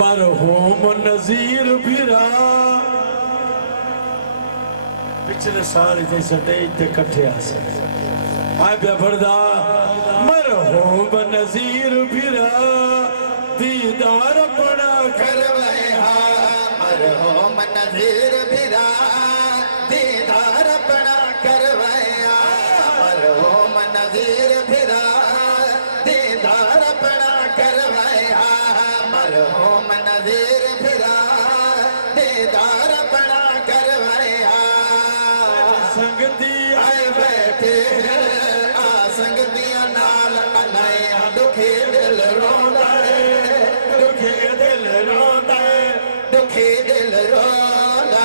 मरहूम नजीर फिरा पिछले साल इतने स्टेज ते कट्ठे आसे आए बेफरदा मरहूम नजीर फिरा दीदार अपना करवाया मरहूम नजीर फिरा दीदार अपना करवाया मरहूम नजीर फिरा दीदार अपना करवाया मरहूम नजीर फिरा दीदार अपना करवाया संगती आए बैठे आ संगतियां नाल अलाया दुखी दिल रोंदा है दुखी दिल रोंदा है दुखी दिल रोंदा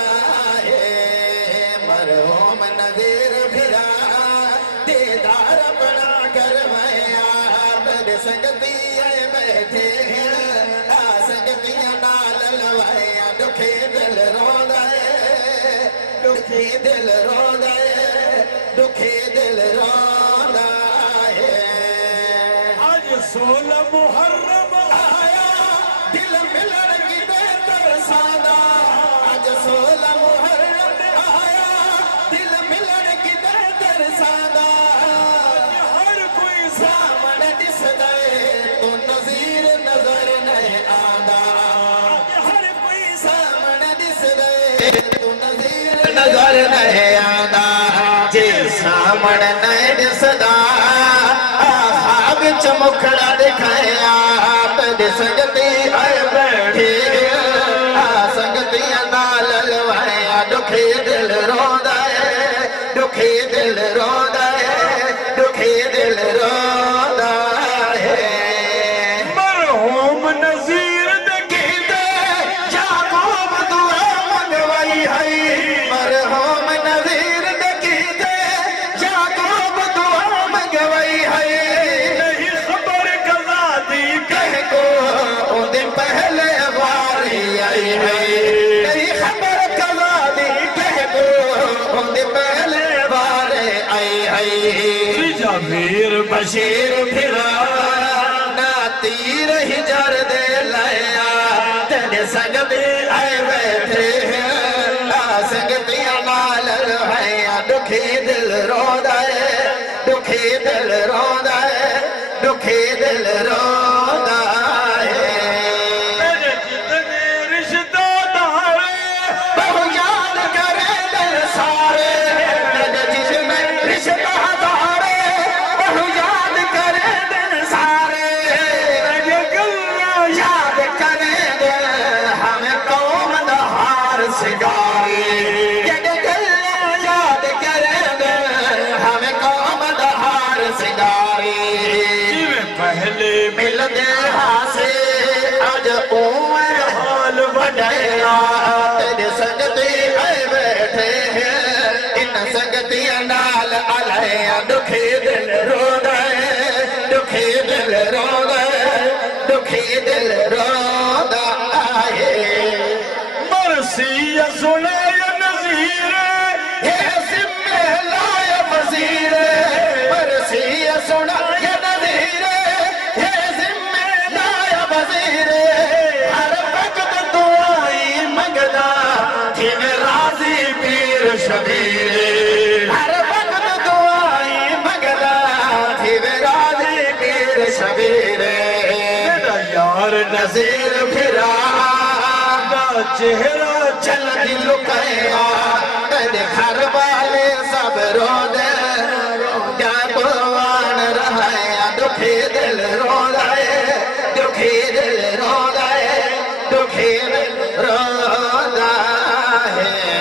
है मरहूम नज़ीर फिरा दीदार अपना करवाया मेरे संगती आए बैठे आ संगतियां नाल लवाया दुखी दिल रोंदा है दुखी दिल रोंदा है दुखी दिल रोंदा है आज 16 मुहर्रम आया दिल मिलन की बेहतर सादा आज 16 मुहर्रम आया दिल मिलन की बेहतर सादा हर कोई सामने दिस गए तो नज़ीर नजर नहीं आंदा हर कोई सामने दिस गए तो नज़ीर नजर नहीं आंदा जे सामने नहीं दिसदा खाब चमुखड़ा दिखाया तेरे संगती आए बैठे संगतियां नाल लवाया दुखी दिल रोंदा है दुखी दिल रोंदा है दुखी दिल रोंदा है मरहूम नजीर गीते याकूब दुआ मंगवाई है मरहूम नज़ीर गीते याकूब दुआ मंगवाई है नहीं खबर कज़ा दी कह को उनके पहले बारी आई है नहीं खबर कज़ा दी कह को उनके पहले बारी आई है जमीर बशीर फिरा ना तीर हिजर दे लाया तेरे संग भी आए बैठे आ संगतियां नाल लवाया दुखी दिल रोंदा है दुखी दिल रोंदा है दुखी दिल रोंदा है मेरे जितने रिश्तेदार बहु याद करे दिल सारे मेरे जिसमें रिश्तेदार बहु याद करे दिल सारे ये गल्ला याद करे दिल हमें कौम दा हार सिंगारे ये गल्ला याद करे दिल हमें कौम दा हार सिंगारे जिवें पहले मिलदे हासे अज ओए हाल वडया तेरे संगती आए बैठे हैं इन संगतियां नाल अलाया दुखी दिल रोंदा है दुखी दिल रोंदा है दुखी दिल रोंदा है मरसी सुना या नजीर ये सिम्मे लाया वज़ीर मरसी सुना ये नज़ीर ये सिम्मे लाया वज़ीर हर वक्त दुआई मंगदा थिन राज़ी पीर शबीर हर वक्त दुआई मंगदा थिन राज़ी पीर शबीर तेरा यार नज़ीर फिरा दा चेहरा चल लुकाया तेरे घर वाले सब रोदे क्या कुर्बान रहा दुखी दिल रोदा है दुखी दिल रोदा है दुखी दिल रोदा है